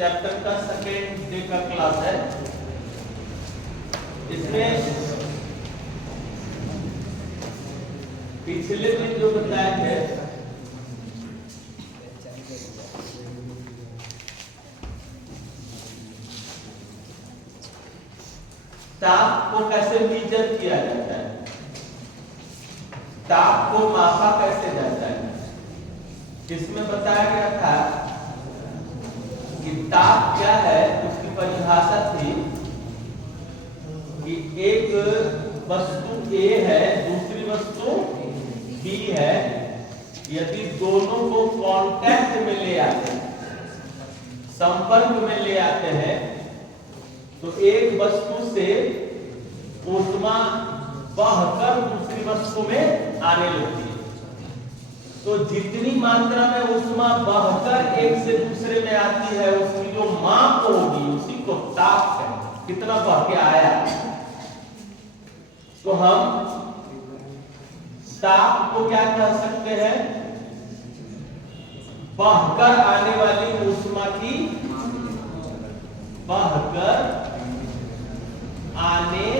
Chapter का second day का class है। इसमें पिछले दिन जो बताया है ताप को कैसे मेजर किया जाता है, ताप को मापा कैसे जाता है। इसमें बताया गया था कि ताप क्या है, उसकी परिभाषा थी कि एक वस्तु A है, दूसरी वस्तु B है, यदि दोनों को कांटेक्ट में ले आते हैं, संपर्क में ले आते हैं, तो एक वस्तु से ऊष्मा बहकर दूसरी वस्तु में आने लगती है। तो जितनी मात्रा में ऊष्मा बहकर एक से दूसरे में आती है, उसकी जो माप होगी उसी को ताप कहेंगे। कितना बह के आया, तो हम ताप को क्या कह सकते हैं, बहकर आने वाली ऊष्मा की, बहकर आने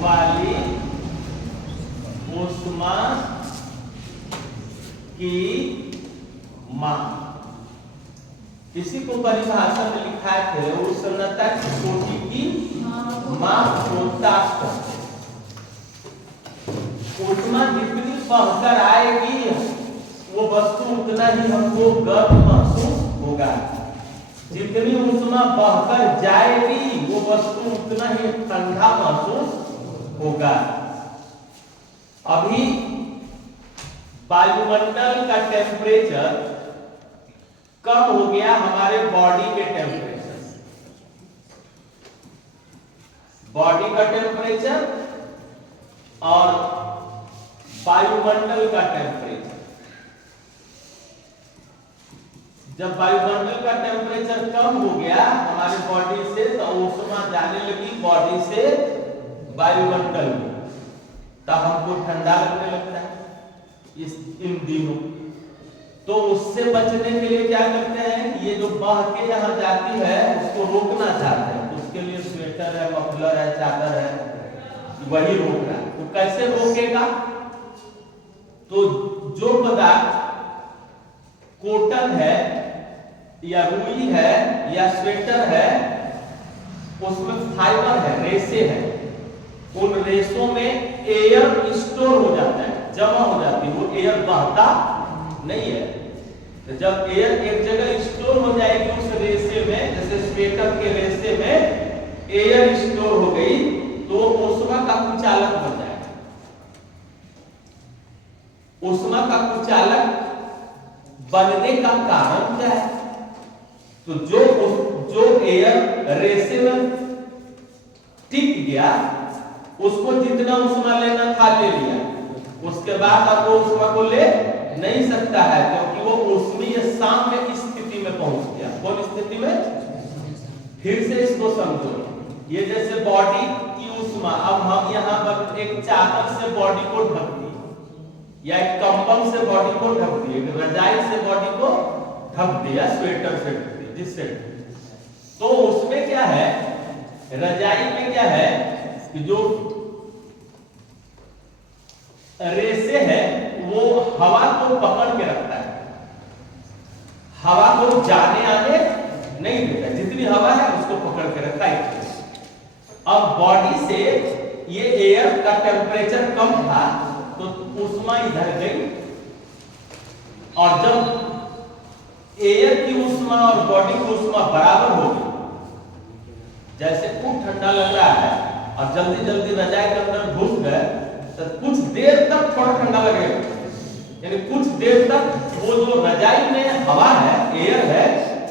वाली ऊष्मा की माप। इसी को परिभाषा में लिखा है उष्णता की कोटि की माप को ताप कहते हैं। ऊष्मा जितनी बहकर आएगी वो वस्तु उतना ही हमको गर्म महसूस होगा, जितनी ऊष्मा बहकर जाएगी वो वस्तु उतना ही ठंडा महसूस होगा। अभी वायुमंडल का टेम्परेचर कम हो गया हमारे बॉडी के टेम्परेचर से। बॉडी का टेम्परेचर और वायुमंडल का टेम्परेचर, जब वायुमंडल का टेम्परेचर कम हो गया हमारे बॉडी से, तो ऊष्मा जाने लगी बॉडी से वायुमंडल में, तब हमको ठंडा लगने लगता है इन दिनों। तो उससे बचने के लिए क्या करते हैं, ये जो बह के यहाँ जाती है उसको रोकना चाहते हैं, उसके लिए स्वेटर है, मफलर है, चादर है, वही रोक रहा है। तो कैसे रोकेगा, तो जो पदार्थ कॉटन है या रुई है या स्वेटर है, उसमें फाइबर है, रेशे है, उन रेशों में एयर स्टोर हो जाता है, जमा हो जाती है, वो एयर बहता नहीं है। तो जब एयर एक जगह स्टोर हो जाएगी उस रेशे में, जैसे स्वेटर के रेशे में एयर स्टोर हो गई, तो ऊष्मा का कुचालक बन जाएगा। ऊष्मा का कुचालक बनने का कारण क्या है, तो जो एयर रेशे में टिक गया उसको जितना ऊष्मा लेना था ले लिया, उसके बाद अब वो ऊष्मा को ले नहीं सकता है, क्योंकि वो ऊष्मीय साम्य की स्थिति में पहुंच गया। कौन स्थिति में, फिर से इसको समझो। ये जैसे बॉडी की ऊष्मा, अब हम यहाँ पर एक चादर से बॉडी को ढक दिए या एक कंबल से बॉडी को ढक दिए, रजाई से बॉडी को ढक दिया, स्वेटर से ढक दिया, जिससे तो उसमें क्या है, रजाई में क्या है कि जो रेशे है वो हवा को पकड़ के रखता है, हवा को जाने आने नहीं देता, जितनी हवा है उसको पकड़ के रखा है। अब बॉडी से ये एयर का टेम्परेचर कम था तो ऊष्मा इधर गई, और जब एयर की ऊष्मा और बॉडी की ऊष्मा बराबर होगी, जैसे खूब ठंडा लग रहा है और जल्दी जल्दी रजाई के अंदर घुस गए, तो कुछ देर तक थोड़ा ठंडा लगेगा, यानी कुछ देर तक वो जो रजाई में हवा है, एयर है,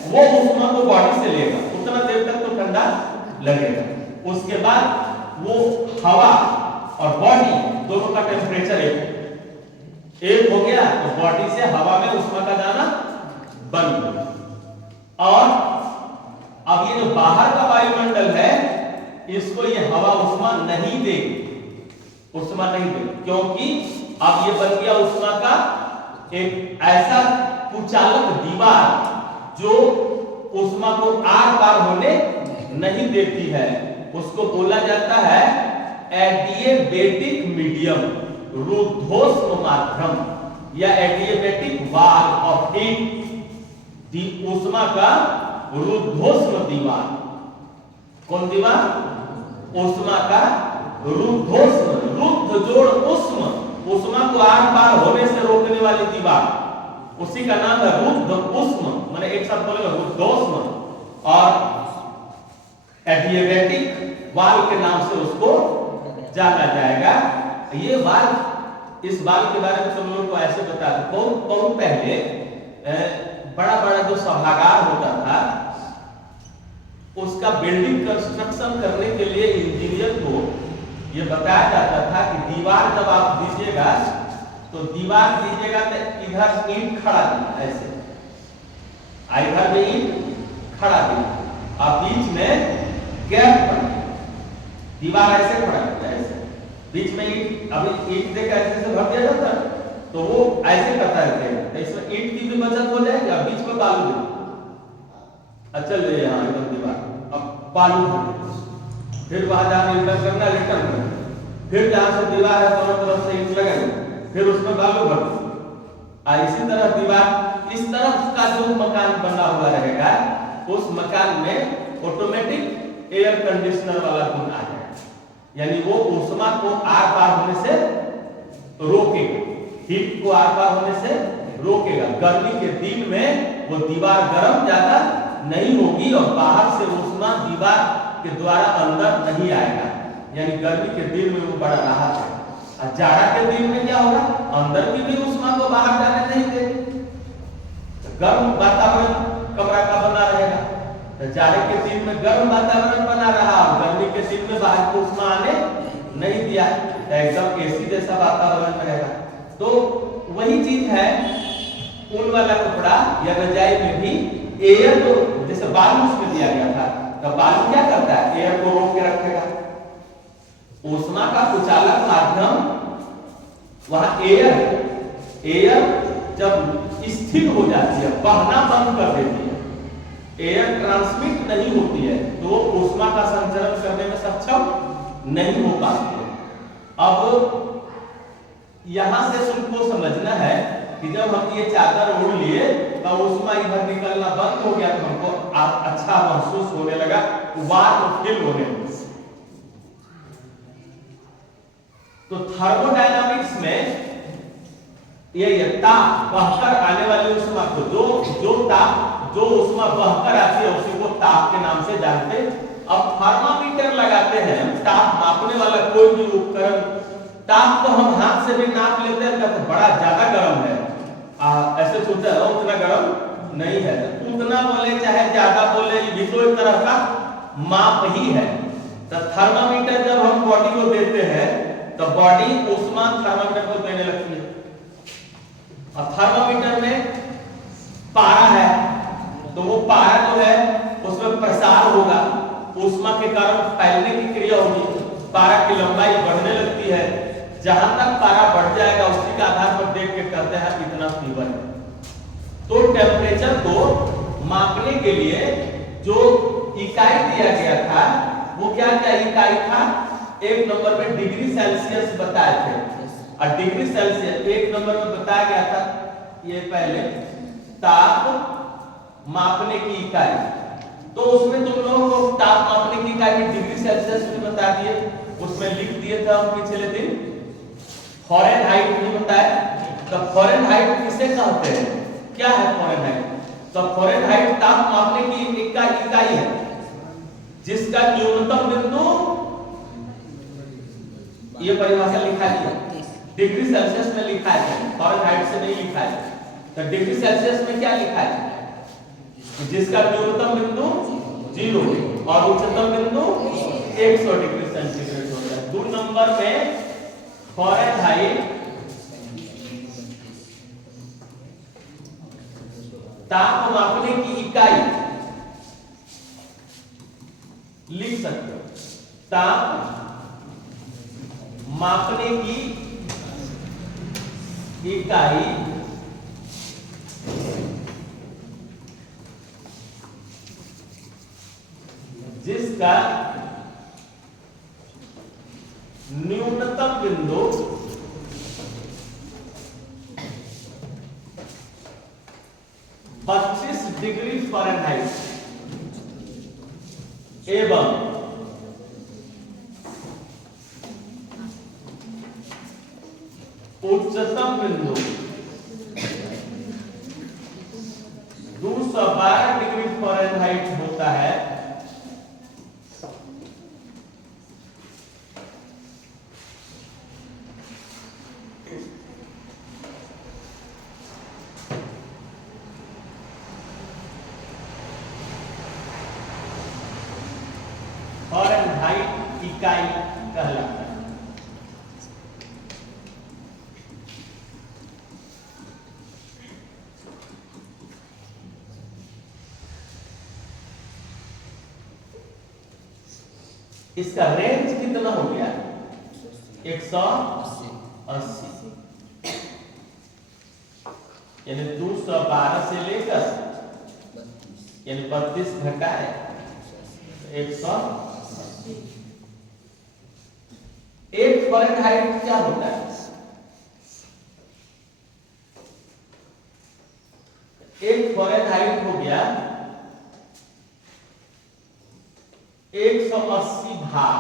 वो ऊष्मा को बॉडी से लेगा, उतना देर तक तो ठंडा लगेगा। उसके बाद वो हवा और बॉडी दोनों का टेम्परेचर एक हो गया, तो बॉडी से हवा में ऊष्मा का जाना बंद हो गया। और अब ये जो बाहर का वायुमंडल है, इसको ये हवा ऊष्मा नहीं देगी, ऊष्मा नहीं देगी, क्योंकि अब ये बन गया ऊष्मा का एक ऐसा कुचालक दीवार जो ऊष्मा को आर पार होने नहीं देती है, उसको बोला जाता है एडिएबेटिक मीडियम, रुद्धोष्म माध्यम या एडिएबेटिक वाल ऑफ हीट। ऊष्मा का रुद्धोष्म दीवार, कौन दीवार? ऊष्मा का रुद्धोष्म, रुद्ध जोड़ उष्म, ऊष्मा को आर पार होने से रोकने वाली दीवार, उसी का नाम है रुद्ध उष्म, मैंने एक साथ बोलेगा रुद्धोष्म, और एडिएबेटिक वाल के नाम से उसको जाना जाएगा। ये वाल, इस वाल के बारे में तुम लोग को ऐसे बता दो, बहुत पहले बड़ा बड़ा जो सभागार होता था, उसका बिल्डिंग कंस्ट्रक्शन करने के लिए इंजीनियर को ये बताया जाता था कि दीवार जब आप दीजिएगा तो दीवार दीजिएगा तो इधर ईंट खड़ा देना, ऐसे इधर में ईंट खड़ा देना, आप बीच में गैप बना, दीवार ऐसे खड़ा करता है, ऐसे बीच में ईंट, अभी ईंट देकर ऐसे भर दिया जाता है तो वो ऐसे करता है, तो इसमें ईंट की भी बचत हो जाएगी, अब बीच में बालू दे, अच्छा ले यहाँ एकदम दीवार, अब बालू फिर वहां जहाँ रिटर्न करना रिटर्न करना, फिर जहां से दीवार है दोनों तरफ से ईंट लगाएंगे, फिर उसमें बालू भर, इसी तरह दीवार, इस तरफ का जो मकान बना हुआ रहेगा उस मकान में ऑटोमेटिक एयर कंडीशनर वाला गुण आ जाएगा, यानी वो ऊष्मा को आर पार होने से रोकेगा, हीट को आर पार होने से रोकेगा। गर्मी के दिन में वो दीवार गर्म ज्यादा नहीं होगी और बाहर से ऊष्मा दीवार के द्वारा अंदर नहीं आएगा, यानी गर्मी के दिन में वो बड़ा राहत है। और जाड़ा के दिन में क्या होगा, अंदर की भी ऊष्मा को बाहर जाने नहीं देगी, गर्म वातावरण कमरा का बना रहेगा, तो जाड़े के दिन में गर्म वातावरण बना रहा और गर्मी के दिन में बाहर की ऊष्मा आने नहीं दिया, तो एकदम एसी जैसा वातावरण रहेगा। तो वही चीज है ऊन वाला कपड़ा या रजाई में भी एयर को, जैसे बालू उसमें दिया गया था, तो बालू क्या करता है, एयर को रोक के रखेगा। ऊष्मा का कुचालक माध्यम वहां एयर जब स्थिर हो जाती है, बहना बंद कर देती है, एयर ट्रांसमिट नहीं होती है, तो ऊष्मा का संचरण करने में सक्षम नहीं हो पाती है। अब यहां से तुमको समझना है कि जब हम ये चादर ओढ़ लिए तो ऊष्मा इधर निकलना बंद हो गया, तो हमको अच्छा महसूस होने लगा, वार्म फील होने लगा। तो थर्मोडायनामिक्स में ये ताप, बहकर आने वाली ऊष्मा को, जो ऊष्मा बहकर आती है उसी को ताप के नाम से जानते। अब थर्मामीटर लगाते हैं, ताप मापने वाला कोई भी उपकरण, ताप तो हम हाथ से भी नाप लेते हैं, तो बड़ा ज्यादा गर्म है, ऐसे सोचा है उतना गर्म नहीं है, उतना बोले चाहे ज्यादा बोले, ये भी तो एक तरह का माप ही है। तो थर्मामीटर जब हम बॉडी को देते हैं तो बॉडी ऊष्मा थर्मामीटर को देने लगती है, और थर्मामीटर में पारा है, तो वो पारा जो है उसमें प्रसार होगा, ऊष्मा के कारण फैलने की क्रिया होगी, पारा की लंबाई बढ़ने लगती है, जहां तक पारा बढ़ जाएगा उसी के आधार पर देख के कहते हैं इतना फीवर है। तो टेम्परेचर को मापने के लिए जो इकाई दिया गया था वो क्या इकाई था, एक नंबर में डिग्री सेल्सियस बताए थे, और डिग्री सेल्सियस एक नंबर में बताया गया था, ये पहले ताप मापने की इकाई, तो उसमें तुम लोगों को ताप मापने की इकाई डिग्री सेल्सियस में बता दिए, उसमें लिख दिए थे हम पिछले दिन, फ़ारेनहाइट भी बताया। तो फ़ारेनहाइट किसे कहते हैं, क्या है फ़ारेनहाइट? तो फ़ारेनहाइट ताप मापने की इकाई है जिसका न्यूनतम बिंदु, ये परिभाषा लिखा है डिग्री सेल्सियस में लिखा है, फ़ारेनहाइट से नहीं लिखा है। तो डिग्री सेल्सियस में क्या लिखा है, जिसका न्यूनतम बिंदु 0 और उच्चतम बिंदु 100 डिग्री सेंटीग्रेड होता है। 2 नंबर में फ़ारेनहाइट ताप मापने की इकाई लिख सकते हो, ताप मापने की इकाई जिसका न्यूनतम बिंदु 25 डिग्री फ़ारेनहाइट एवं उच्चतम बिंदु 212 डिग्री फ़ारेनहाइट होता है, फ़ारेनहाइट इकाई कहलाता है। इसका रेंज कितना हो गया? 180, यानी 212 से लेकर यानी 32 घंटा है 180। एक फ़ारेनहाइट क्या होता है? एक फ़ारेनहाइट हो गया 180 भाग।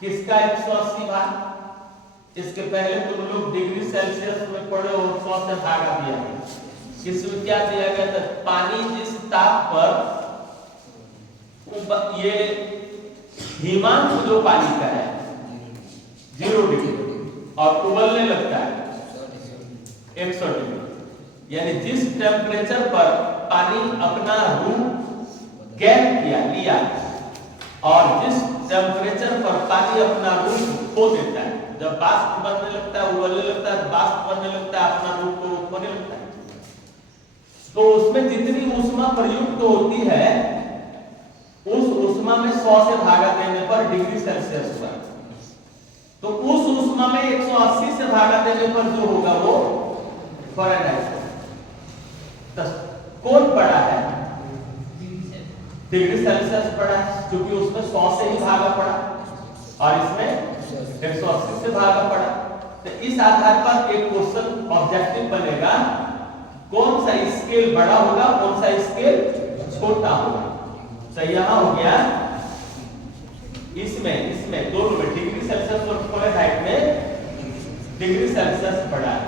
किसका 180 भाग? इसके पहले तुम लोग डिग्री सेल्सियस में पढ़े हो, 100 से भागा दिया है। इसमें क्या दिया गया था? पानी जिस ताप पर ये हिमांक जो पानी का है 0 डिग्री और उबलने लगता है 100 डिग्री, यानी जिस टेम्परेचर पर पानी अपना रूप गैप लिया और जिस टेम्परेचर पर पानी अपना रूप खो देता है, जब वाष्प बनने लगता है, उबलने लगता है, वाष्प बनने लगता है, अपना रूप को खोने लगता है, तो उसमें जितनी ऊष्मा प्रयुक्त होती है उस ऊष्मा में 100 से भागा देने पर डिग्री सेल्सियस पर, तो उस ऊष्मा में 180 से भागा देने पर जो होगा वो फ़ारेनहाइट। तो कौन बड़ा है? डिग्री सेल्सियस पड़ा है, क्योंकि उसमें 100 से ही भागा पड़ा और इसमें 180 से भागा पड़ा। तो इस आधार पर एक क्वेश्चन ऑब्जेक्टिव बनेगा, कौन सा स्केल बड़ा होगा, कौन सा स्केल छोटा होगा। तो यहां हो गया इसमें दोनों में डिग्री सेल्सियस और फ़ारेनहाइट में डिग्री सेल्सियस बड़ा है।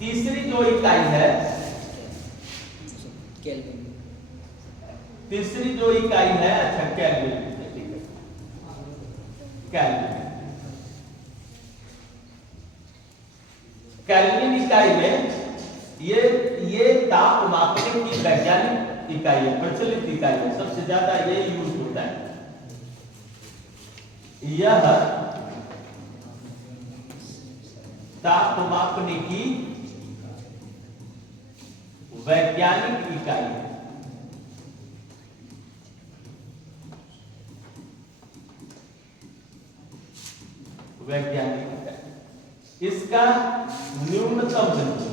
तीसरी जो इकाई है केल्विन। तीसरी जो इकाई है, अच्छा केल्विन, केल्विन। केल्विन इकाई में ये ताप मापने की वैज्ञानिक इकाई है, प्रचलित इकाई है, सबसे ज्यादा ये यूज होता है। यह ताप मापने की वैज्ञानिक इकाई है। वैज्ञानिक इकाई, इसका न्यूनतम बिंदु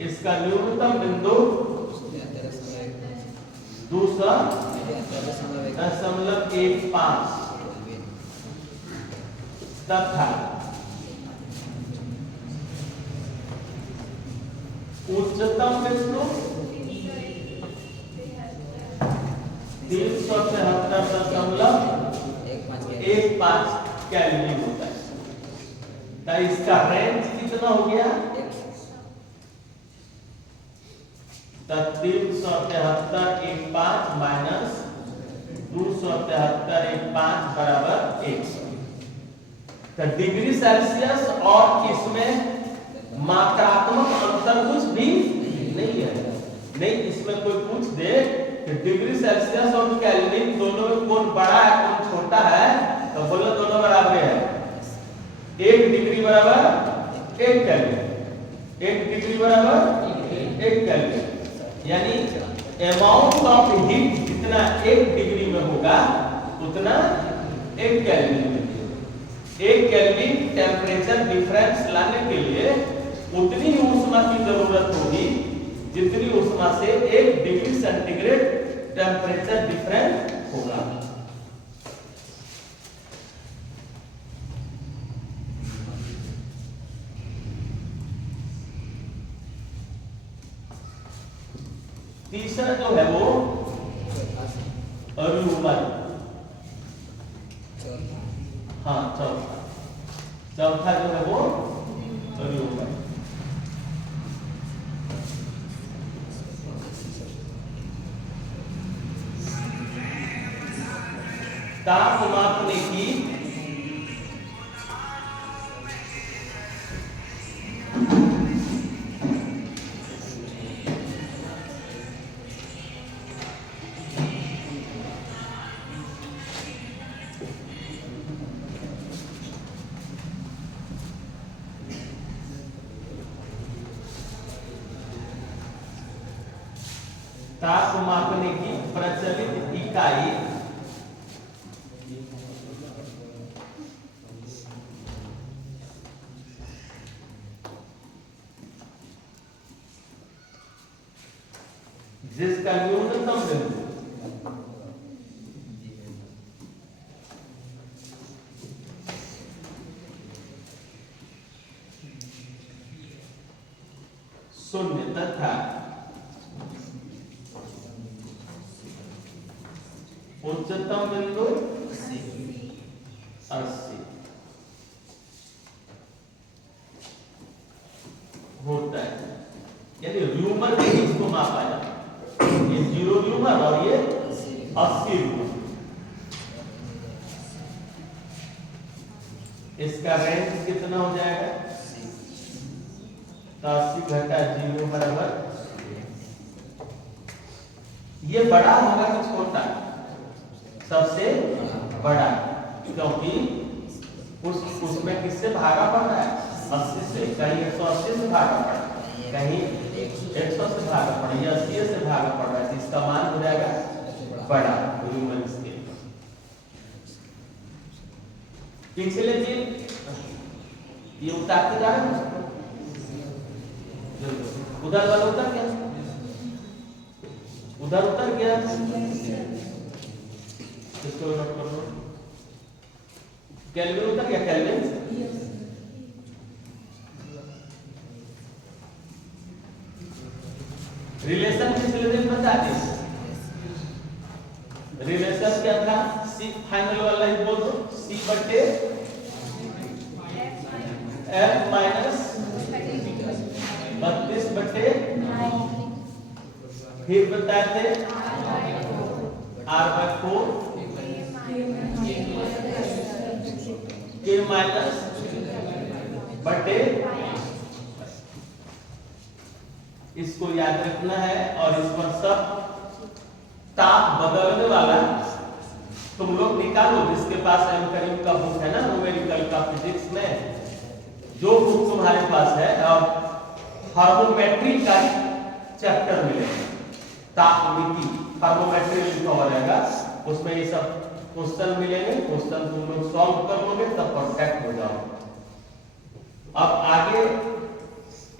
इसका न्यूनतम बिंदु 200.15 तथा उच्चतम बिंदु 373.15 केल्विन होता है। तो इसका रेंज कितना हो गया? 373.15 माइनस 273.15 बराबर 100। तो डिग्री सेल्सियस और इसमें मात्रात्मक अंतर कुछ भी नहीं है। नहीं, इसमें कोई पूछ दे कि डिग्री सेल्सियस और केल्विन दोनों में कौन बड़ा है कौन छोटा है, तो बोलो दोनों बराबर है। 1 डिग्री बराबर 1 केल्विन, 1 डिग्री बराबर 1 केल्विन, यानी अमाउंट ऑफ हीट जितना 1 डिग्री में होगा उतना 1 केल्विन में होगा। एक केल्विन टेम्परेचर डिफरेंस लाने के लिए उतनी ही ऊष्मा की जरूरत होगी जितनी ऊष्मा से 1 डिग्री सेंटीग्रेड टेम्परेचर डिफरेंस होगा। तीसरा जो है वो र्यूमर। हाँ, चौथा जो है वो र्यूमर। ताप मापने की प्रचलित इकाई जिसका न्यूनतम बिंदु शून्य तथा उच्चतम बिंदु 80 होता है। यानी र्यूमर के बीच को मापा जाता है। ये 0 र्यूमर और ये 80 र्यूमर। इसका रेंज कितना हो जाएगा? 80 घटा 0 बराबर। ये बड़ा होगा कि छोटा? सबसे बड़ा, क्योंकि उसमें किससे भागा पड़ रहा है? 80 से। कहीं 180 से भागा पड़ रहा है, कहीं 100 से भागा पड़ रहा है, 80 से भागा पड़ रहा है। इसका मान हो जाएगा बड़ा ह्यूमन स्केल। पिछले दिन ये उतारते जा रहे हैं, उधर वाला उतर गया, उधर उतर गया। इसको नोट कर लो। केल्विन उतर गया, केल्विन। रिलेशन पिछले दिन बता दी। रिलेशन क्या था? सी फाइनल वाला ही बोल दो। सी बटे एफ माइनस 32 बटे फिर बताए थे R/4 के माइनस बटे। इसको याद रखना है। और इस पर सब ताप बदलने वाला तुम लोग निकालो, जिसके पास एम का बुक है ना, न्यूमेरिकल का फिजिक्स में जो बुक तुम्हारे पास है, और थर्मोमेट्री का चैप्टर मिलेगा, तापमिति थर्मोमेट्री लिखा हो जाएगा। उसमें ये सब क्वेश्चन मिलेंगे। क्वेश्चन तुम लोग सॉल्व कर लोगे तब परफेक्ट हो जाओगे। अब आगे,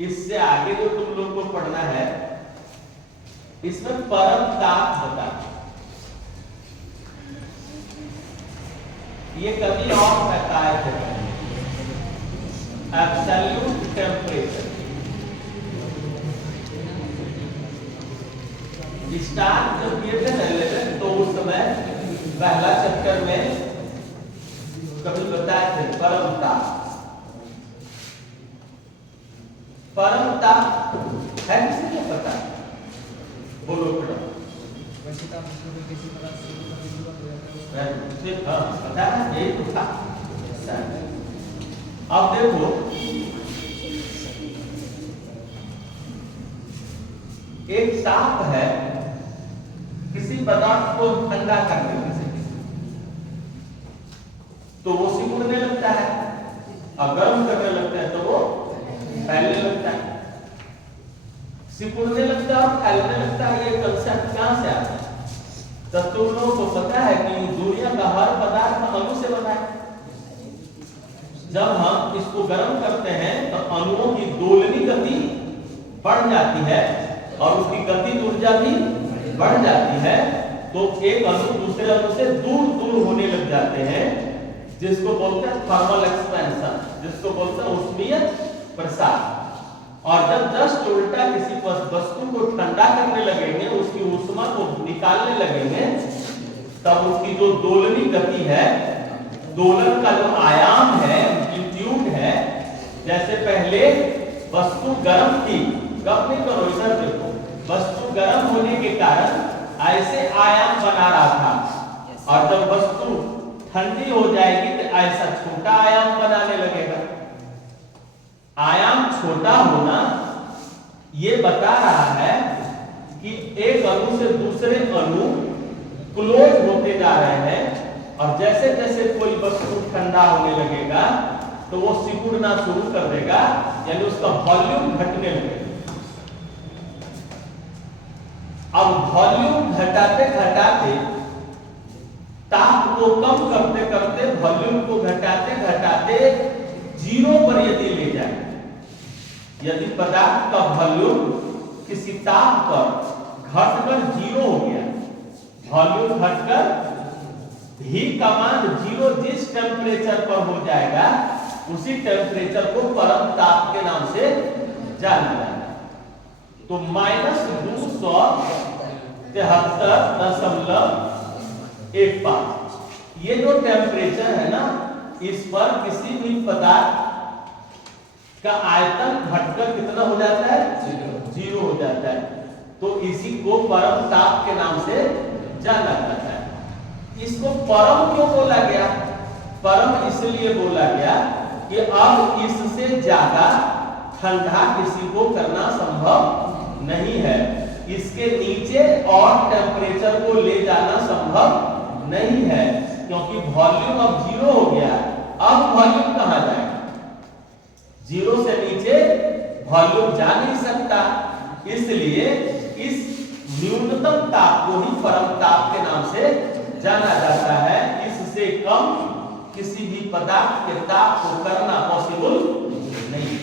इससे आगे जो तुम लोग को पढ़ना है, इसमें परम ताप बता। ये कभी और बताया जाता है एब्सोल्यूट टेम्परेचर। स्टार्ट जब किए थे ना 11, तो उस समय पहला चैप्टर में कभी बताए थे परम ताप। परम ताप है, किसी को पता? बोलो बेटा। पता है, यही तो था। अब देखो, एक ताप है किसी पदार्थ को ठंडा करने से, तो वो सिकुड़ने लगता है, और गर्म करने लगता है तो वो फैलने लगता है। सिकुड़ने लगता है और फैलने लगता है, ये कंसेप्ट कहां से आता है? तब तुम लोगों को पता है कि दुनिया का हर पदार्थ अणु से बना है। जब हम इसको गर्म करते हैं तो अणुओं की दोलनी गति बढ़ जाती है और उसकी गतिज ऊर्जा भी बढ़ जाती है, तो एक अणु दूसरे अणु से दूर दूर होने लग जाते हैं, जिसको बोलते हैं थर्मल एक्सपेंशन, जिसको बोलते हैं ऊष्मीय प्रसार। और जब जस्ट उल्टा किसी वस्तु को ठंडा करने लगेंगे, उसकी ऊष्मा को निकालने लगेंगे, तब उसकी जो दोलनी गति है, दोलन का जो आयाम है, एम्पलीट्यूड है, जैसे पहले वस्तु गर्म थी, गप नहीं करो इधर देखो, वस्तु गर्म होने के कारण ऐसे आयाम बना रहा था, और जब वस्तु ठंडी हो जाएगी तो ऐसा छोटा आयाम बनाने लगेगा। आयाम छोटा होना ये बता रहा है कि एक अणु से दूसरे अणु क्लोज होते जा रहे हैं, और जैसे जैसे कोई वस्तु ठंडा होने लगेगा तो वो सिकुड़ना शुरू कर देगा, यानी उसका वॉल्यूम घटने लगेगा। अब वॉल्यूम घटाते घटाते, ताप को कम करते करते, वॉल्यूम को घटाते घटाते जीरो पर यदि ले जाए, यदि पदार्थ का वॉल्यूम किसी ताप पर घटकर जीरो हो गया, वॉल्यूम घटकर ही का मान जीरो जिस टेम्परेचर पर हो जाएगा, उसी टेम्परेचर को परम ताप के नाम से जाना जाता है। तो -273.15 ये जो टेम्परेचर है ना, इस पर किसी भी पदार्थ का आयतन घटकर कितना हो जाता है? जीरो हो जाता है। तो इसी को परम ताप के नाम से जाना जाता है। इसको परम क्यों बोला गया? परम इसलिए बोला गया कि अब इससे ज्यादा ठंडा किसी को करना संभव नहीं है, इसके नीचे और टेम्परेचर को ले जाना संभव नहीं है, क्योंकि वॉल्यूम अब जीरो हो गया। अब वॉल्यूम कहां जाएगा? जीरो से नीचे वॉल्यूम जा नहीं सकता, इसलिए इस न्यूनतम ताप को ही परम ताप के नाम से जाना जाता है। इससे कम किसी भी पदार्थ के ताप को करना पॉसिबल नहीं।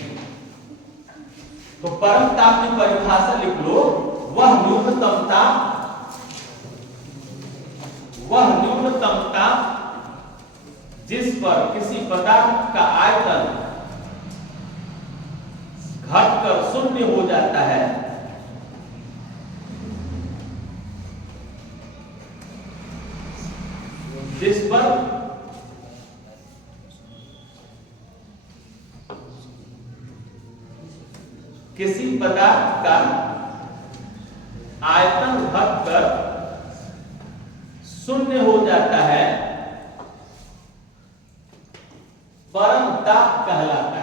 तो परम ताप की परिभाषा लिख लो, वह न्यूनतम ताप जिस पर किसी पदार्थ का आयतन घटकर शून्य हो जाता है, जिस पर किसी पदार्थ का आयतन घटकर शून्य हो जाता है, परम ताप कहलाता है।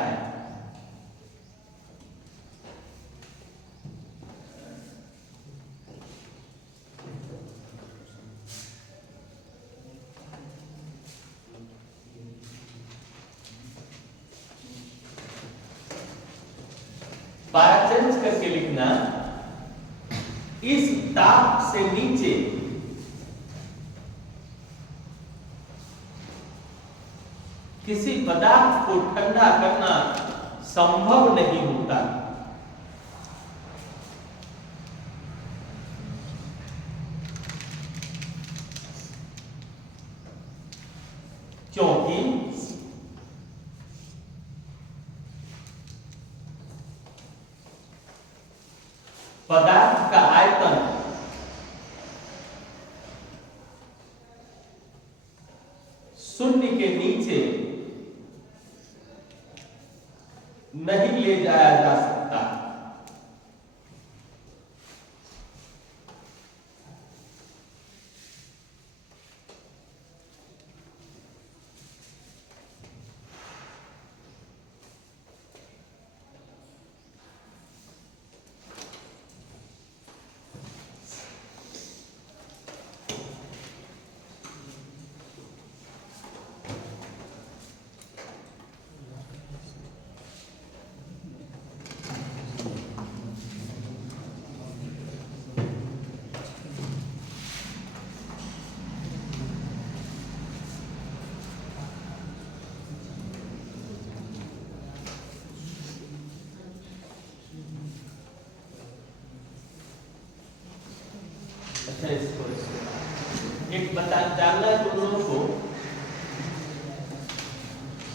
पारा चेंज करके लिखना, इस ताप से नीचे किसी पदार्थ को ठंडा करना संभव नहीं होता, क्योंकि पदार्थ का आयतन शून्य के नीचे नहीं ले जाया जा सकता।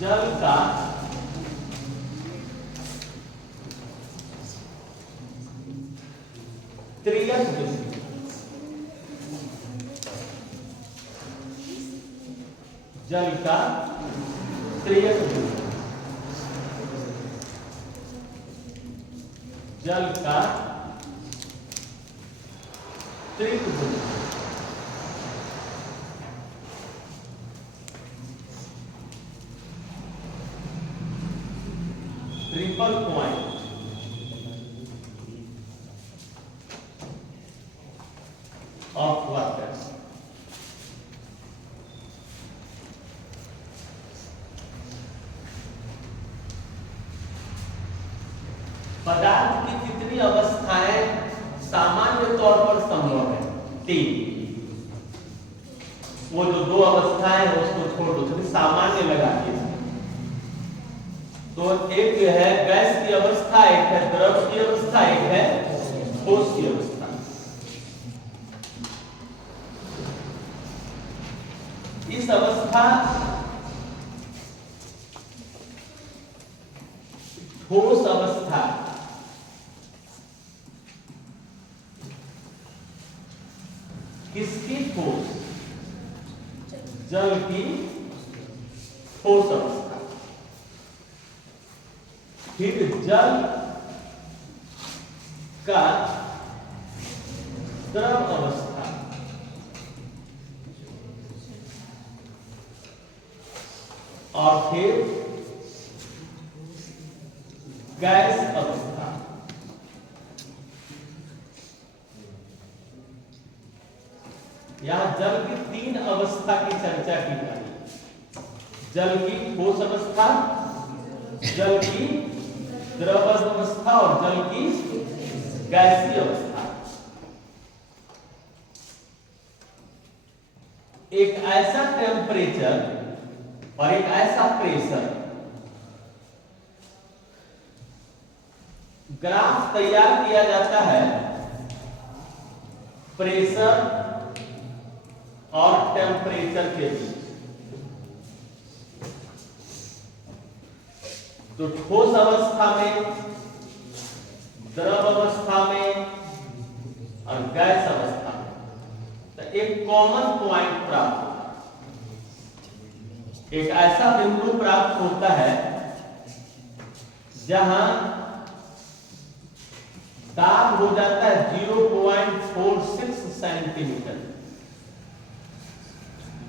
जल का त्रियक बिंदु, जल का त्रियक बिंदु, जल का त्रिक बिंदु, ट्रिपल पॉइंट ऑफ वाटर। पदार्थ की कितनी अवस्थाएं सामान्य तौर पर संभव है? 3। वो जो 2 अवस्थाएं हैं उसको छोड़ दो, चलिए सामान्य लगा के। तो एक है गैस की अवस्था, एक है द्रव की अवस्था, एक है ठोस की अवस्था। इस अवस्था ठोस अवस्था किसकी ठोस? जल की ठोस अवस्था। फिर जल का द्रव अवस्था, और फिर गैस अवस्था। यहां जल की 3 अवस्था की चर्चा की जाएगी। जल की ठोस अवस्था, जल की द्रव अवस्था और जल की गैसीय अवस्था। एक ऐसा टेम्परेचर और एक ऐसा प्रेशर, ग्राफ तैयार किया जाता है प्रेशर और टेम्परेचर के बीच। तो ठोस अवस्था में, द्रव अवस्था में और गैस अवस्था में तो एक कॉमन पॉइंट प्राप्त होता है। एक ऐसा बिंदु प्राप्त होता है जहां दाब हो जाता है 0.46 सेंटीमीटर,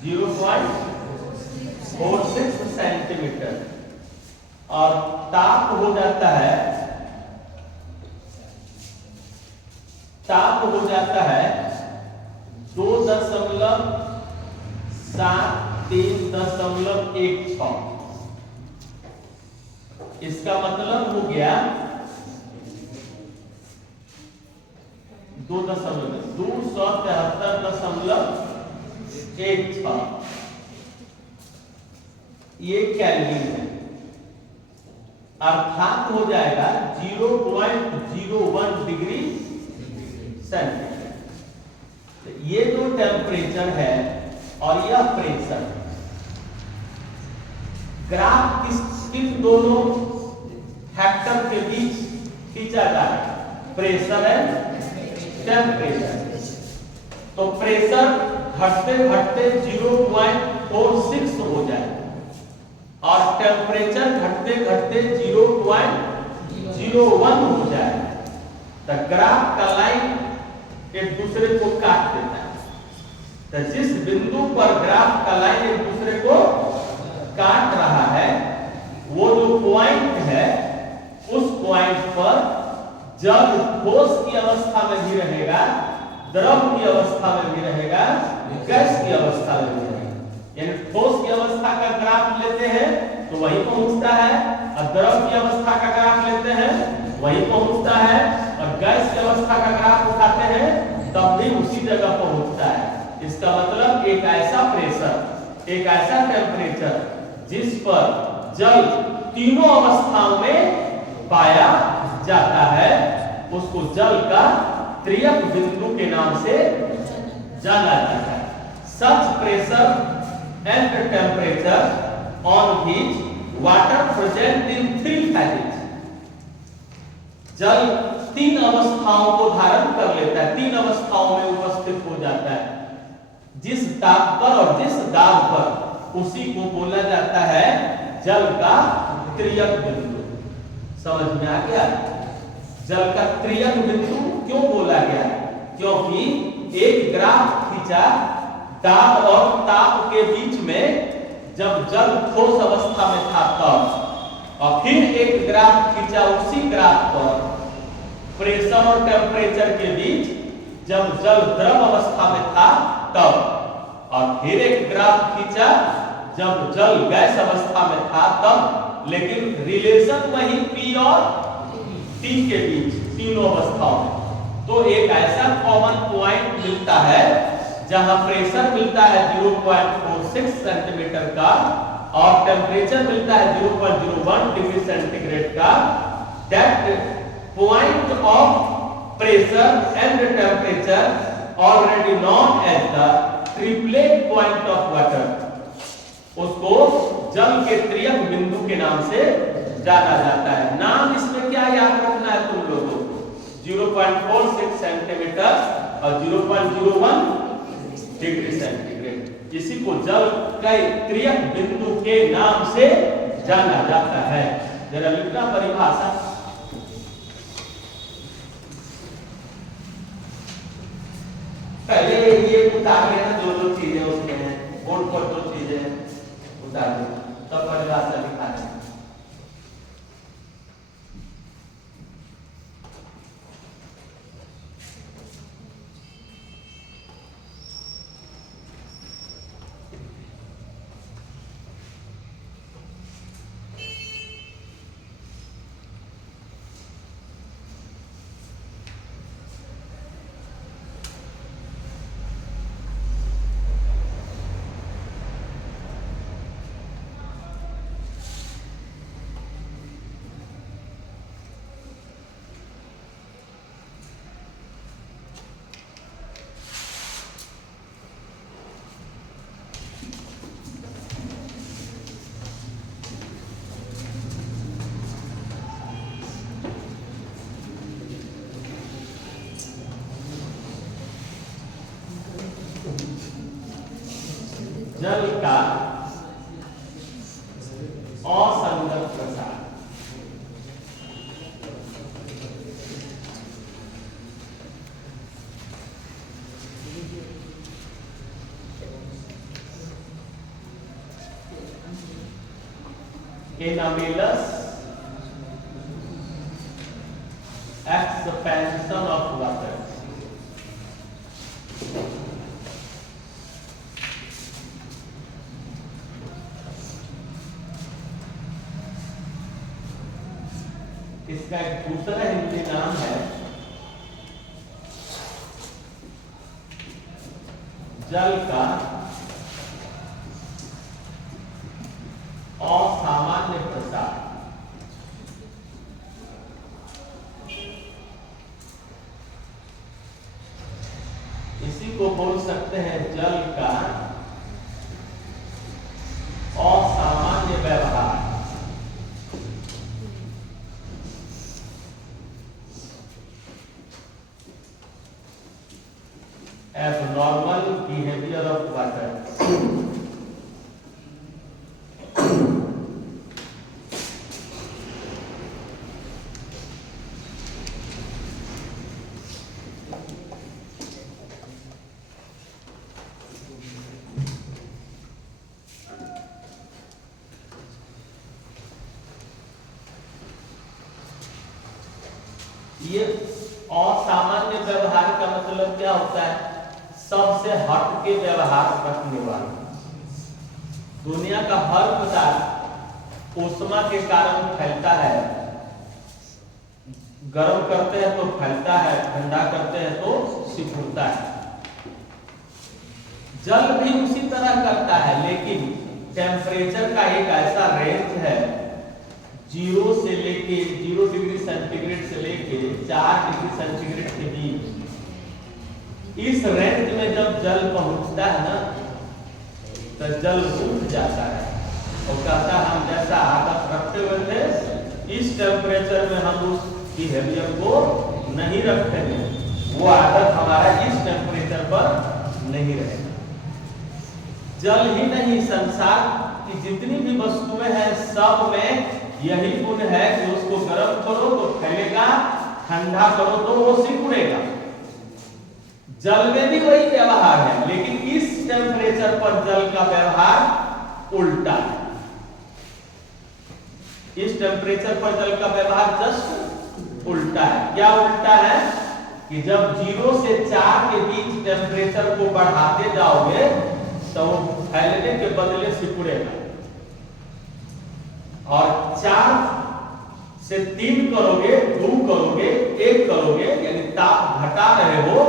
0.46 सेंटीमीटर, और ताप हो जाता है, ताप हो जाता है 2.7316। इसका मतलब हो गया 273.16। ये कैलोरी है, अर्थात हो जाएगा 0.01 डिग्री सेंटीग्रेड। तो ये जो टेम्परेचर है और यह प्रेशर, ग्राफ किन दोनों फैक्टर के बीच खींचा जा रहा है? प्रेशर है टेम्परेचर। तो प्रेशर घटते घटते 0.46 हो जाए और टेम्परेचर घटते घटते 0.01 हो जाए तो ग्राफ का लाइन एक दूसरे को काट देता है। तो जिस बिंदु पर ग्राफ का लाइन एक दूसरे को काट रहा है, वो जो पॉइंट है, उस पॉइंट पर जल ठोस की अवस्था में भी रहेगा, द्रव की अवस्था में भी रहेगा, गैस की अवस्था में भी रहेगा। यानी ठोस की अवस्था का ग्राफ लेते हैं तो वहीं पहुंचता है, और द्रव की अवस्था का ग्राफ लेते हैं वहीं पहुंचता है, और गैस की अवस्था का ग्राफ उठाते हैं तब भी उसी जगह पहुंचता है। इसका मतलब एक ऐसा प्रेशर, एक ऐसा टेम्परेचर जिस पर जल तीनों अवस्थाओं में पाया जाता है, उसको जल का त्रियक बिंदु के नाम से जाना जाता है। Such pressure and temperature on which water present in 3 phases। जल 3 अवस्थाओं को धारण कर लेता है, 3 अवस्थाओं में उपस्थित हो जाता है। जिस ताप पर और जिस दाब पर, उसी को बोला जाता है जल का त्रियक बिंदु। समझ में आ गया? जल का त्रियक बिंदु क्यों बोला गया? क्योंकि एक ग्राफ खींचा, दाब और ताप के बीच में जब जल ठोस अवस्था में था तब, और फिर एक ग्राफ खींचा उसी ग्राफ पर प्रेशर और टेम्परेचर के बीच जब जल द्रव अवस्था में था तब, और फिर एक ग्राफ खींचा जब जल गैस अवस्था में था तब, लेकिन रिलेशन वही P और T के बीच, तीनों अवस्थाओं में। तो एक ऐसा कॉमन पॉइंट मिलता है जहां प्रेशर मिलता है 0.46 सेंटीमीटर का और टेम्परेचर मिलता है 0.01 डिग्री सेंटीग्रेड का। That point of pressure and temperature already known as the triplet point of water, उसको जल के त्रियक बिंदु के नाम से जाना जाता है। नाम इसमें क्या याद रखना है तुम लोगों को? 0.46 सेंटीमीटर और 0.01 डिग्री सेंटीग्रेड, इसी को जल के त्रियक बिंदु के नाम से जाना जाता है। जरा लिखना परिभाषा। पहले ये उतार लेना, जो चीजें उसमें हैं, बोर्ड पर जो चीजें उतार दो, तब परिभाषा लिखा है। जल का असंगत प्रसार। Anomalous expansion of water। इसका एक दूसरा हिंदी नाम है जल का असामान्य प्रसार। इसी को बोल सकते हैं जल का असामान्य व्यवहार। Abnormal behavior of water। ये असामान्य व्यवहार का मतलब क्या होता है? सबसे हट के व्यवहार रखने वाला। दुनिया का हर पदार्थ ऊष्मा के कारण फैलता है। गर्म करते हैं तो फैलता है, ठंडा करते हैं तो सिकुड़ता है। जल भी उसी तरह करता है, लेकिन टेम्परेचर का एक ऐसा रेंज है 0 से लेके 0 डिग्री सेंटीग्रेड से लेके 4 डिग्री सेंटीग्रेड के बीच। इस रेंज में जब जल पहुंचता है ना, तो जल उठ जाता है और कहता है हम जैसा आदम इस टेम्परेचर में हम उस बिहेवियर को नहीं रखते हैं, वो आदत हमारा इस टेम्परेचर पर नहीं रहेगा। जल ही नहीं, संसार की जितनी भी वस्तुएं हैं सब में यही गुण है कि उसको गर्म करो तो फैलेगा, ठंडा करो तो वो सिकुड़ेगा। जल में भी वही व्यवहार है, लेकिन इस टेम्परेचर पर जल का व्यवहार उल्टा है। इस टेम्परेचर पर जल का व्यवहार जस्ट उल्टा है। क्या उल्टा है कि जब 0 से 4 के बीच टेम्परेचर को बढ़ाते जाओगे तो फैलने के बदले सिकुड़ेगा, और 4 से 3 करोगे, 2 करोगे, 1 करोगे, यानी ताप घटा रहे हो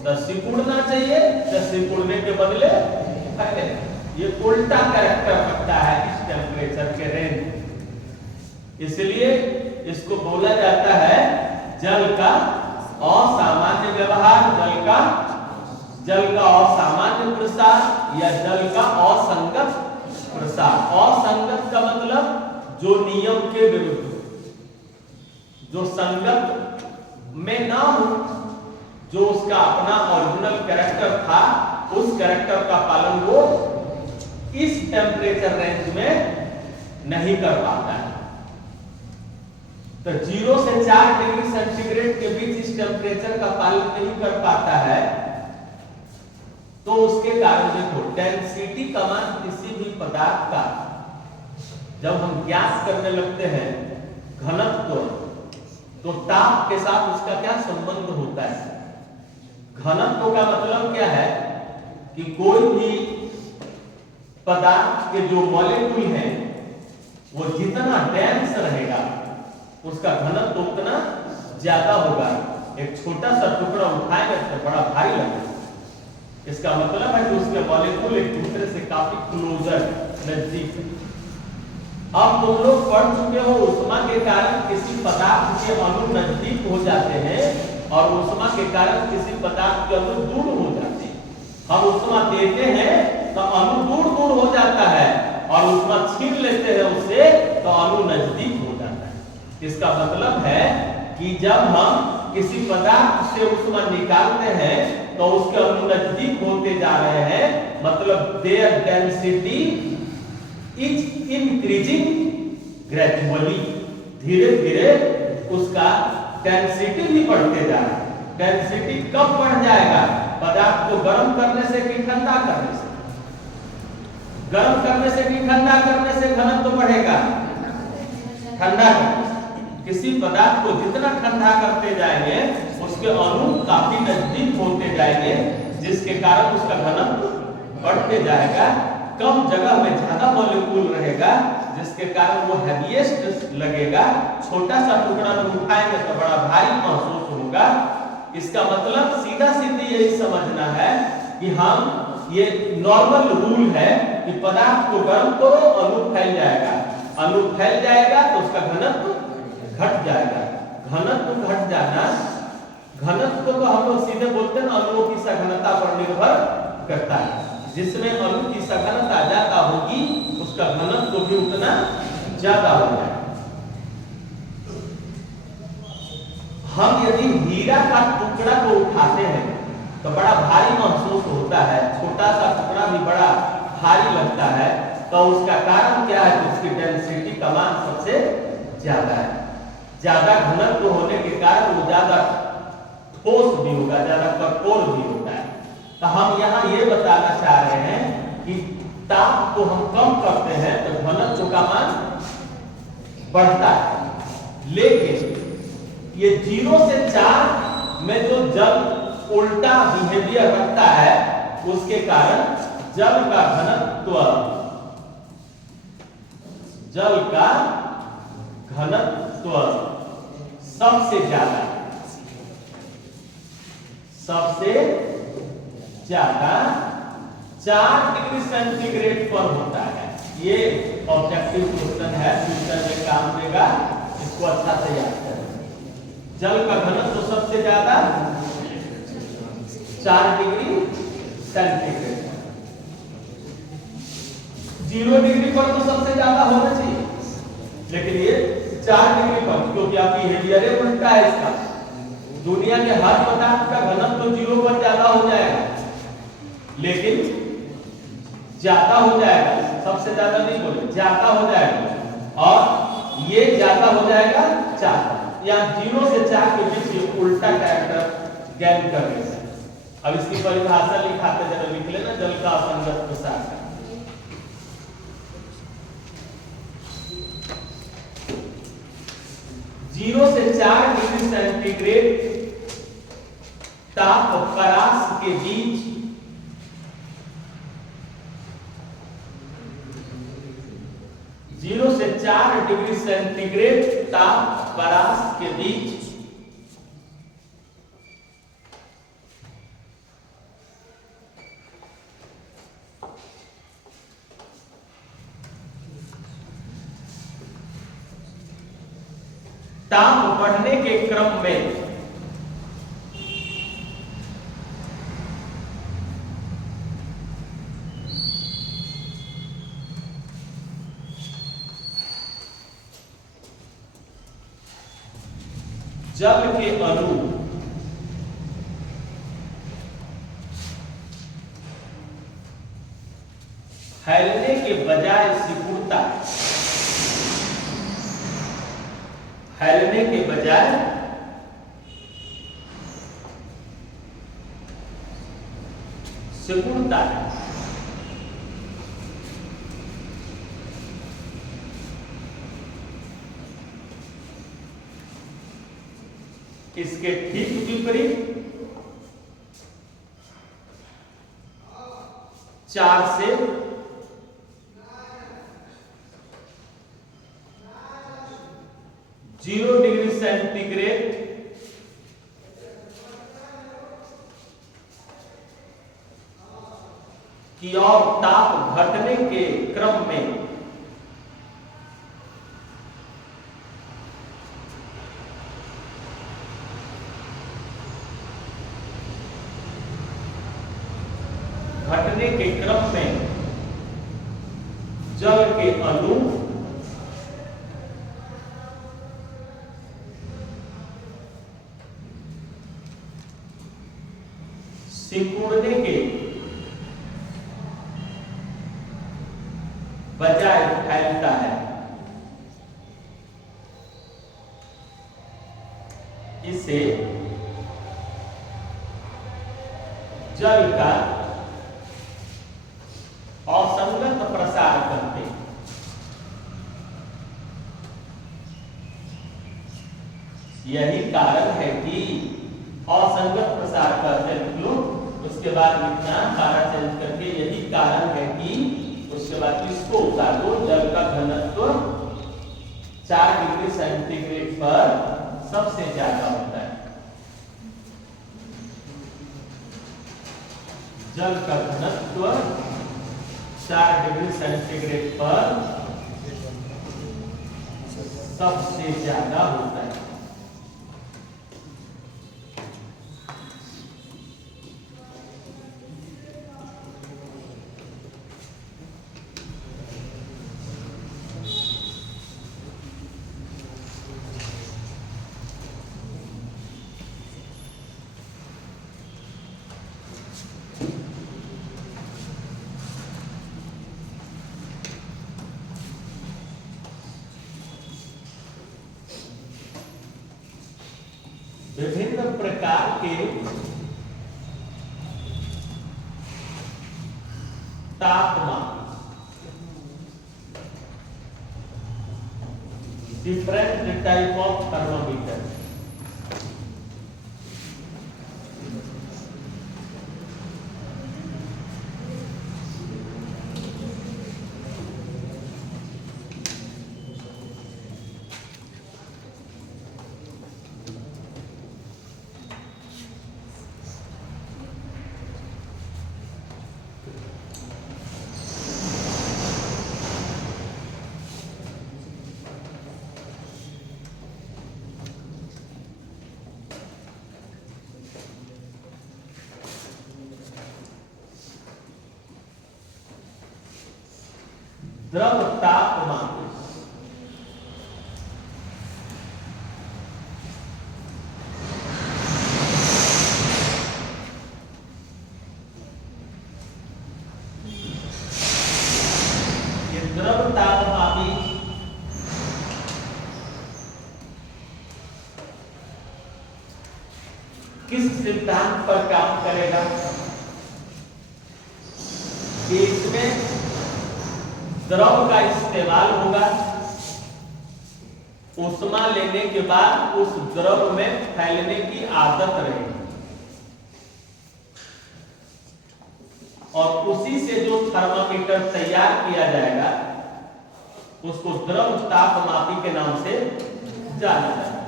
तो सिकुड़ना चाहिए, तो सिकुड़ने के बदले फैलेगा। ये उल्टा कैरेक्टर रखता है इस टेम्परेचर के रेंज। इसलिए इसको बोला जाता है जल का असामान्य व्यवहार, जल का असामान्य प्रसार या जल का असंगत प्रसार। असंगत का मतलब जो नियम के विरुद्ध, जो संगत में ना हो, जो उसका अपना ओरिजिनल कैरेक्टर था उस कैरेक्टर का पालन वो इस टेम्परेचर रेंज में नहीं कर पाता है। तो 0 से 4 डिग्री सेंटीग्रेड के बीच इस टेम्परेचर का पालन नहीं कर पाता है, तो उसके कारण देखो डेंसिटी का मान किसी भी पदार्थ का जब हम ज्ञात करने लगते हैं घनत्व, तो ताप के साथ उसका क्या संबंध होता है। घनत्व का मतलब क्या है कि कोई भी पदार्थ के जो मॉलिक्यूल हैं वो जितना डेंस रहेगा उसका घनत्व उतना ज्यादा होगा। एक छोटा सा टुकड़ा उठाएंगे तो बड़ा भारी लगेगा। इसका मतलब है कि उसके मॉलिक्यूल एक दूसरे से काफी क्लोजर, नजदीक। अब तुम लोग पढ़ चुके हो उष्मा के कारण किसी पदार्थ के अणु नजदीक हो जाते हैं और उष्मा के कारण किसी पदार्थ के अणु दूर हो जाते हैं। हम उष्मा देते हैं तो अणु दूर दूर हो जाता है, और उष्मा छीन लेते हैं उससे तो अणु नजदीक हो जाता है। इसका मतलब है कि जब हम किसी पदार्थ से उष्मा निकालते हैं तो उसके अणु नजदीक होते जा रहे हैं, मतलब their density is increasing gradually. धीरे धीरे उसका डेंसिटी भी बढ़ते जा रहा है। डेंसिटी कब बढ़ जाएगा? पदार्थ को गर्म करने से कि ठंडा करने से? गर्म करने से कि ठंडा करने से घनत्व बढ़ेगा? ठंडा करने से। किसी पदार्थ को जितना ठंडा करते जाएंगे उसके अणु काफी नजदीक होते जाएंगे, जिसके कारण उसका घनत्व बढ़ते जाएगा। कम जगह में ज्यादा मॉलिक्यूल रहेगा, जिसके कारण वो हेवीएस्ट लगेगा। छोटा सा टुकड़ा में उठाएंगे तो बड़ा भारी महसूस होगा। इसका मतलब सीधा सीधी यही समझना है कि हम ये नॉर्मल रूल है कि पदार्थ को गर्म करो अणु फैल जाएगा, अणु फैल जाएगा तो उसका घनत्व घट जाएगा। घनत्व घट जाना, घनत्व को हम लोग सीधे बोलते हैं ना, अणुओं की सघनता पर निर्भर करता है। जिसमें अणु की सघनता ज्यादा होगी उसका घनत्व भी उतना ज्यादा होगा। हम यदि हीरा का टुकड़ा को उठाते हैं तो बड़ा भारी महसूस होता है, छोटा सा टुकड़ा भी बड़ा भारी लगता है। तो उसका कारण क्या है? उसकी डेंसिटी का मान सबसे ज्यादा है। ज्यादा घनत्व होने के कारण वो ज्यादा ठोस भी होगा, ज्यादा कठोर भी होता है। तो हम यहाँ ये बताना चाह रहे हैं कि ताप को हम कम करते हैं तो घनत्व का मान बढ़ता है। लेकिन ये 0 से 4 में जो जल उल्टा बिहेवियर रखता है उसके कारण जल का घनत्व सबसे ज्यादा 4 डिग्री सेंटीग्रेड पर होता है। ये ऑब्जेक्टिव क्वेश्चन है, फ्यूचर में काम देगा, इसको अच्छा से याद करें। जल का घनत्व सबसे ज्यादा 4 डिग्री सेंटीग्रेड। 0 डिग्री पर तो सबसे ज्यादा होना चाहिए, लेकिन ये 4 डिग्री पर, क्योंकि आपकी हेलियर उल्टा है इसका। दुनिया के हर पदार्थ का घनत्व तो 0 पर ज्यादा हो जाएगा, लेकिन ज्यादा हो जाएगा, सबसे ज्यादा नहीं बोले, ज्यादा हो जाएगा, और ये ज्यादा हो जाएगा 4। या 0 से 4 के बीच ये उल्टा कैरेक्टर ज्ञान कर लेता है। अब इसकी परिभाषा लिखाते जरा लिख लेना, जल का असंगत प्रसार। 0 से 4 डिग्री सेंटीग्रेड ताप परास के बीच जीरो से 4 डिग्री सेंटीग्रेड ताप परास के बीच ताप बढ़ने के क्रम में जल के अणु फैलने के बजाय सिकुड़ता है, फैलने के बजाय सिकुड़ता है। इसके ठीक विपरीत 4 से 0 डिग्री सेंटीग्रेड की ओर ताप घटने के क्रम में जल के अणु सिकुड़ने के बजाय फैलता है। इसे जल का असंगत प्रसार करते हैं। यही कारण है कि असंगत प्रसार करते हैं। उसके बाद विज्ञान तारा चेंज करके यही कारण है कि उसके बाद इसको उतार दो। जल का घनत्व 4 डिग्री सेंटीग्रेड पर सबसे ज्यादा होता है। जल का घनत्व 4 डिग्री सेंटीग्रेड पर सबसे ज्यादा होता है। विभिन्न प्रकार के तापमान, डिफरेंट टाइप ऑफ थर्मामीटर। द्रव तापमान, सिद्धांत पर काम करेगा कि इसमें द्रव का इस्तेमाल होगा, ऊष्मा लेने के बाद उस द्रव में फैलने की आदत रहेगी और उसी से जो थर्मामीटर तैयार किया जाएगा उसको द्रव तापमापी के नाम से जाना जाएगा।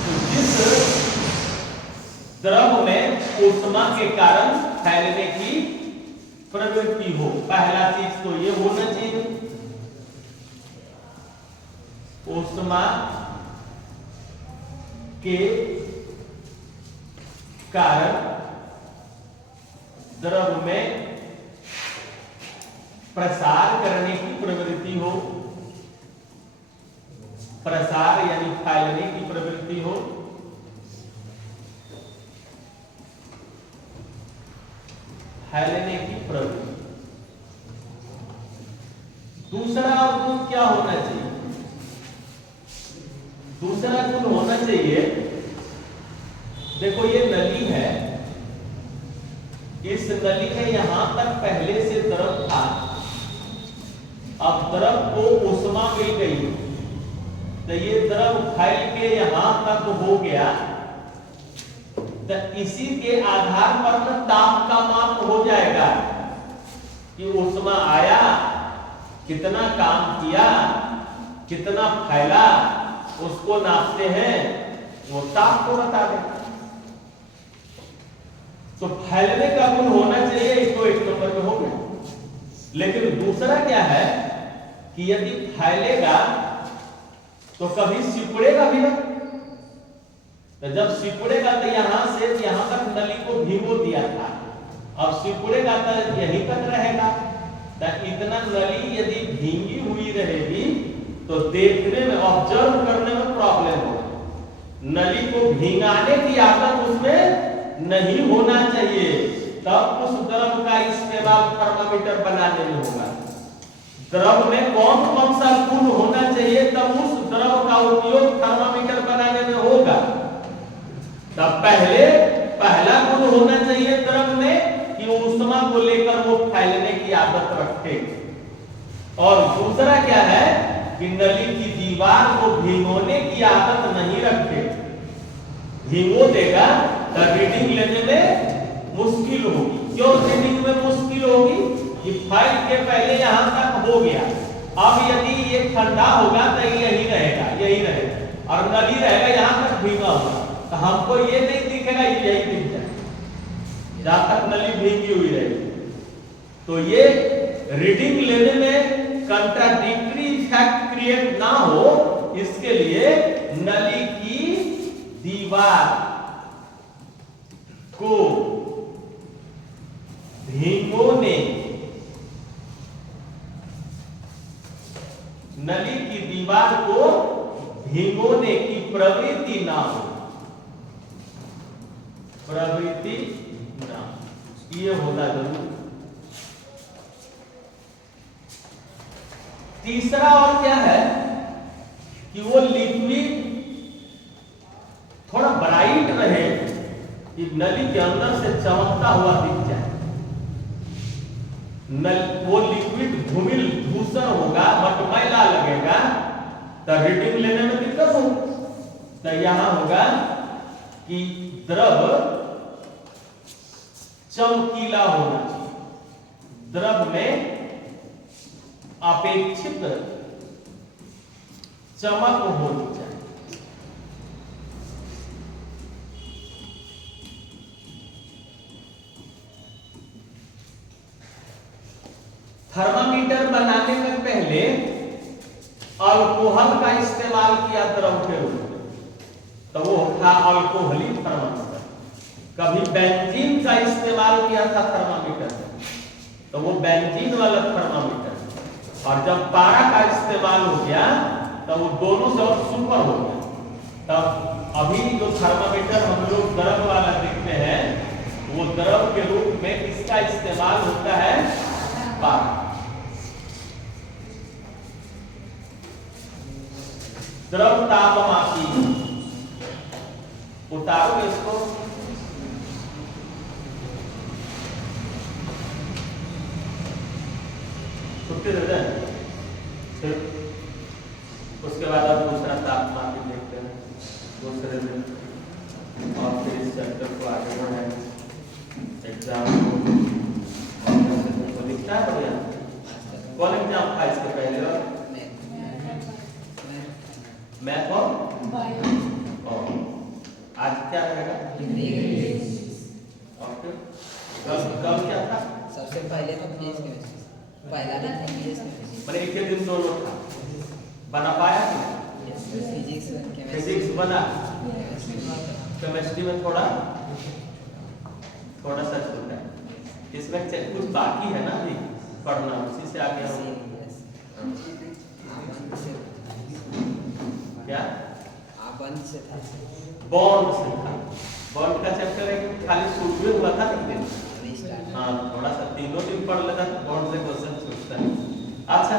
तो जिस द्रव में ऊष्मा के कारण फैलने की प्रवृत्ति हो, पहला चीज तो ये होना चाहिए ऊष्मा के कारण द्रव में प्रसार करने की प्रवृत्ति हो, प्रसार यानी फैलने की प्रवृत्ति हो, फैलने की प्रवृत्ति। दूसरा गुण क्या होना चाहिए? दूसरा गुण होना चाहिए, देखो ये नली है, इस नली में यहां तक पहले से द्रव था, अब द्रव को ऊष्मा मिल गई तो ये द्रव फैल के यहां तक हो गया, तो इसी के आधार पर न ताप का माप हो जाएगा कि ऊष्मा आया, कितना काम किया, कितना फैला, उसको नापते हैं, वो ताप को बता देगा। तो फैलने का गुण होना चाहिए, इसको एक नंबर पे हो गया। लेकिन दूसरा क्या है कि यदि फैलेगा तो कभी सिकुड़ेगा भी ना, तो जब सिकुड़ेगा तो यहां से यहां तक नली को भिगो दिया था, अब सिकुड़ेगा तो यहीं तक रहेगा, तो इतना नली यदि भींगी हुई रहेगी तो देखने में, ऑब्जर्व करने में प्रॉब्लम होगा। नली को भींगाने की आदत उसमें नहीं होना चाहिए, तब उस द्रव का इस्तेमाल थर्मामीटर बनाने में होगा। द्रव में कौन कौन सा गुण होना चाहिए तब उस द्रव का उपयोग थर्मामीटर बनाने में होगा। तब पहला गुण होना चाहिए द्रव में कि ऊष्मा को लेकर वो फैलने की आदत रखे, और दूसरा क्या है कि नली की दीवार को भिगोने की आदत नहीं रखे। भिगो देगा तो रीडिंग लेने में मुश्किल होगी। क्यों रीडिंग में मुश्किल होगी? कि फैल के पहले यहां तक हो गया, अब यदि ये ठंडा होगा तो यही रहेगा, और नली रहेगा यहां तक भीगा होगा, तो हमको ये नहीं दिखेगा, यही दिख जाए जहां तक नली भीगी हुई रहेगी। तो ये रीडिंग लेने में कंट्राडिक्टरी इफेक्ट क्रिएट ना हो, इसके लिए नली की दीवार को भिगोने, नली की दीवार को भिगोने की प्रवृत्ति ना हो, प्रवृत्ति ना, ये होना जरूर। तीसरा और क्या है कि वो लिक्विड थोड़ा ब्राइट रहे, कि नली के अंदर से चमकता हुआ दिख जाए। वो लिक्विड धूमिल धूसर होगा, मटमैला लगेगा, तो रीडिंग लेने में दिक्कत होगी। तो यहां होगा कि द्रव चमकीला होना चाहिए, द्रव में अपेक्षित चमक होनी चाहिए। थर्मामीटर बनाने में पहले अल्कोहल का इस्तेमाल किया द्रव के रूप में, तो वो था अल्कोहली थर्मामीटर। कभी बेंजीन का इस्तेमाल किया था थर्मामीटर में, तो वो बेंजीन वाला थर्मामीटर। और जब पारा का इस्तेमाल हो गया तो वो दोनों से और सुपर हो गया। तब अभी जो थर्मामीटर हम लोग द्रव वाला देखते हैं, वो द्रव के रूप में किसका इस्तेमाल होता है? पारा। द्रव तापमापी उतारो इसको। छुट्टी दे दें। फिर उसके बाद आप दूसरा तापमान भी देखते हैं दूसरे दिन, और फिर इस चैप्टर को आगे बढ़ाएंगे। एग्जाम को लिखता है बढ़िया। कौन एग्जाम था इसके पहले? और मैथ और आज क्या रहेगा? और फिर कल क्या था? सबसे पहले तो फिजिक्स केमिस्ट्री, पहला दिन था फिजिक्स केमिस्ट्री। मैंने एक ही दिन दोनों था, बना पाया? फिजिक्स बना, केमिस्ट्री में थोड़ा सा छूटा है। इसमें कुछ बाकी है ना अभी पढ़ना, उसी से आगे हम क्या बॉन्ड से था। बॉन्ड का चैप्टर एक खाली शुरू हुआ था एक दिन। हाँ, थोड़ा सा 3 दिन पढ़ लेता तो बॉन्ड से क्वेश्चन पूछता है। अच्छा